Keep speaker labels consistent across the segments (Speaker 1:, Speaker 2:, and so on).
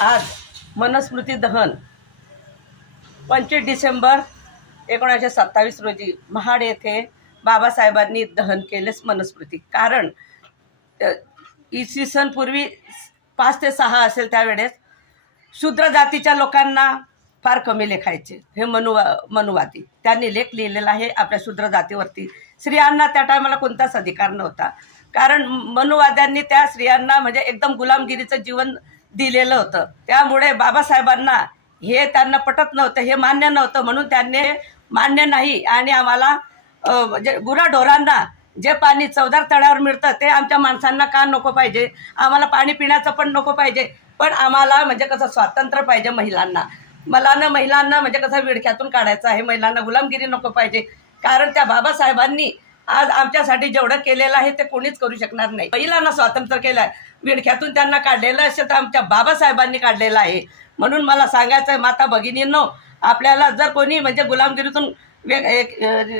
Speaker 1: आज मनस्मृती दहन पंचवीस डिसेंबर एकोणीसशे सत्तावीस रोजी महाड येथे बाबासाहेबांनी दहन केले मनस्मृती. कारण इसवी सन पूर्वी पाच ते सहा असेल त्यावेळेस शूद्र जातीच्या लोकांना फार कमी लेखायचे. हे मनुवा मनुवादी. त्यांनी लेख लिहिलेला आहे आपल्या शूद्र जातीवरती. स्त्रियांना त्या टायमाला कोणताच अधिकार नव्हता. कारण मनुवाद्यांनी त्या स्त्रियांना म्हणजे एकदम गुलामगिरीचं जीवन दिलेलं होतं. त्यामुळे बाबासाहेबांना हे त्यांना पटत नव्हतं हे मान्य नव्हतं म्हणून त्यांनी मान्य नाही. आणि आम्हाला म्हणजे गुराढोरांना जे पाणी चौदार तळ्यावर मिळतं ते आमच्या माणसांना का नको पाहिजे? आम्हाला पाणी पिण्याचं पण नको पाहिजे. पण आम्हाला म्हणजे कसं स्वातंत्र्य पाहिजे महिलांना. मला ना महिलांना म्हणजे कसं विडख्यातून काढायचं आहे महिलांना गुलामगिरी नको पाहिजे. कारण त्या बाबासाहेबांनी आज आमच्यासाठी जेवढं केलेलं आहे ते कोणीच करू शकणार नाही. महिलांना स्वातंत्र्य केलं आहे विडख्यातून त्यांना काढलेलं असेल तर आमच्या बाबासाहेबांनी काढलेलं आहे. म्हणून मला सांगायचं आहे माता भगिनींनो आपल्याला जर कोणी म्हणजे गुलामगिरीतून वे- हे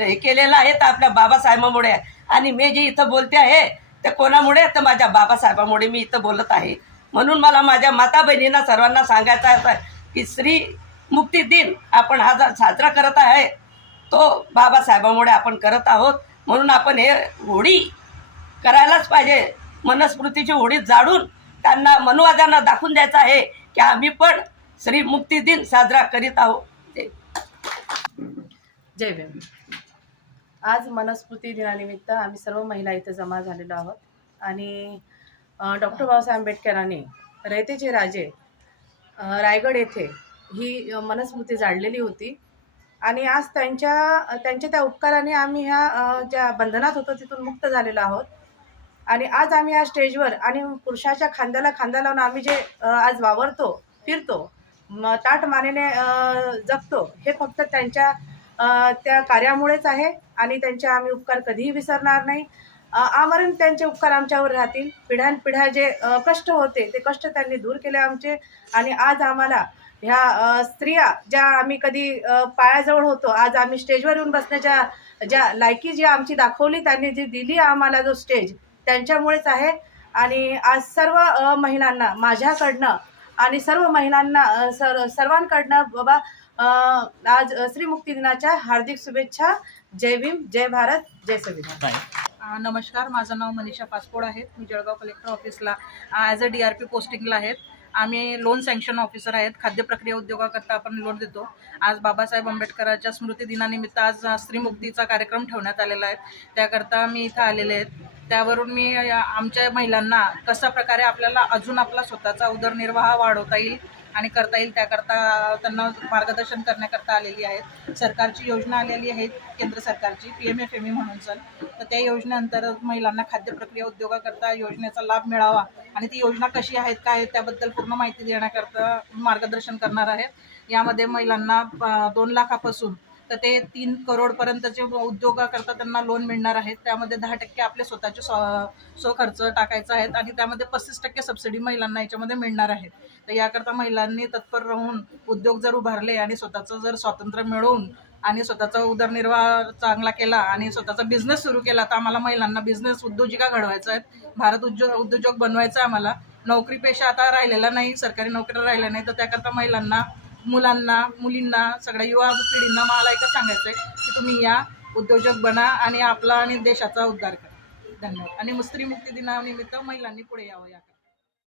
Speaker 1: हे केलेलं आहे तर आपल्या बाबासाहेबामुळे. आहे. आणि मी जी इथं बोलते आहे ते कोणामुळे? तर माझ्या बाबासाहेबामुळे मी इथं बोलत आहे. म्हणून मला माझ्या माता बहिणींना सर्वांना सांगायचं आहे की स्त्री मुक्ती दिन आपण हा जर साजरा करत आहे तो बाबासाहेबामुळे आपण करत आहोत. म्हणून आपण हे होळी करायलाच पाहिजे. मनस्मृतीची होळी जाळून त्यांना मनुवाद्यांना दाखवून द्यायचं आहे की आम्ही पण श्री मुक्ती दिन साजरा करीत आहोत.
Speaker 2: जय भीम. आज मनस्मृती दिनानिमित्त आम्ही सर्व महिला इथे जमा झालेलो आहोत. आणि डॉक्टर बाबासाहेब आंबेडकरांनी रयतेचे राजे रायगड येथे ही मनस्मृती जाळलेली होती. आणि आज त्यांच्या त्यांच्या त्या उपकाराने आम्ही ह्या ज्या बंधनात होतो तिथून मुक्त झालेलो आहोत. आणि आज आम्ही या स्टेजवर आणि पुरुषाच्या खांद्याला खांदा लावून आम्ही जे आज वावरतो फिरतो म ताट मानेने जगतो हे फक्त त्यांच्या त्या कार्यामुळेच आहे आणि त्यांचे आम्ही उपकार कधीही विसरणार नाही. आमरण त्यांचे उपकार आमच्यावर राहतील. पिढ्यानपिढ्या जे कष्ट होते ते कष्ट त्यांनी दूर केले आमचे आणि आज आम्हाला ह्या स्त्रिया ज्या आम्ही कधी पायाजवळ होतो आज आम्ही स्टेजवर येऊन बसण्याच्या ज्या लायकी जी आमची दाखवली त्यांनी जी दिली आम्हाला जो स्टेज त्यांच्यामुळेच आहे. आणि आज सर्व महिलांना माझ्याकडनं आणि सर्व महिलांना सर सर्वांकडनं बाबा आज अ, श्रीमुक्ती दिनाच्या हार्दिक शुभेच्छा. जय भीम जय भारत जय संविधान.
Speaker 3: नमस्कार. माझं नाव मनीषा पासपोड आहे. मी जळगाव कलेक्टर ऑफिसला as a D R P पोस्टिंगला आहेत आम्ही लोन सँक्शन ऑफिसर आहेत. खाद्य प्रक्रिया उद्योगाकरता आपण लोन देतो. आज बाबासाहेब आंबेडकरांच्या स्मृतिदिनानिमित्त आज स्त्रीमुक्तीचा कार्यक्रम ठेवण्यात आलेला आहे. त्याकरता मी इथं आलेले आहेत. त्यावरून मी आमच्या महिलांना कशा प्रकारे आपल्याला अजून आपला स्वतःचा उदरनिर्वाह वाढवता येईल आणि करता येईल त्याकरता त्यांना मार्गदर्शन करण्याकरता आलेली आहेत. सरकारची योजना आलेली आहे केंद्र सरकारची P M F M E म्हणून सर तर त्या योजनेअंतर्गत महिलांना खाद्यप्रक्रिया उद्योगाकरता योजनेचा लाभ मिळावा आणि ती योजना कशी आहेत काय आहेत त्याबद्दल पूर्ण माहिती देण्याकरता मार्गदर्शन करणार आहेत. यामध्ये महिलांना दोन लाखापासून तर ते तीन करोडपर्यंतचे उद्योगाकरता त्यांना लोन मिळणार आहेत. त्यामध्ये दहा टक्के आपले स्वतःचे स्व स्वखर्च टाकायचा आहेत आणि त्यामध्ये पस्तीस टक्के सबसिडी महिलांना याच्यामध्ये मिळणार आहेत. तर याकरता महिलांनी तत्पर राहून उद्योग जर उभारले आणि स्वतःचं जर स्वातंत्र्य मिळवून आणि स्वतःचा उदरनिर्वाह चांगला केला आणि स्वतःचा बिझनेस सुरू केला तर आम्हाला महिलांना बिझनेस उद्योजिका घडवायचा आहे. भारत उद्योग उद्योजक बनवायचा आहे आम्हाला. नोकरीपेक्षा आता राहिलेला नाही सरकारी नोकरी राहिल्या नाही तर त्याकरता महिलांना मुलांना मुलींना सगळ्या युवा पिढींना मला एकच सांगायचं आहे की तुम्ही या उद्योजक बना आणि आपला आणि देशाचा उद्धार करा. धन्यवाद. आणि स्त्री मुक्ती दिनानिमित्त महिलांनी पुढे यावं या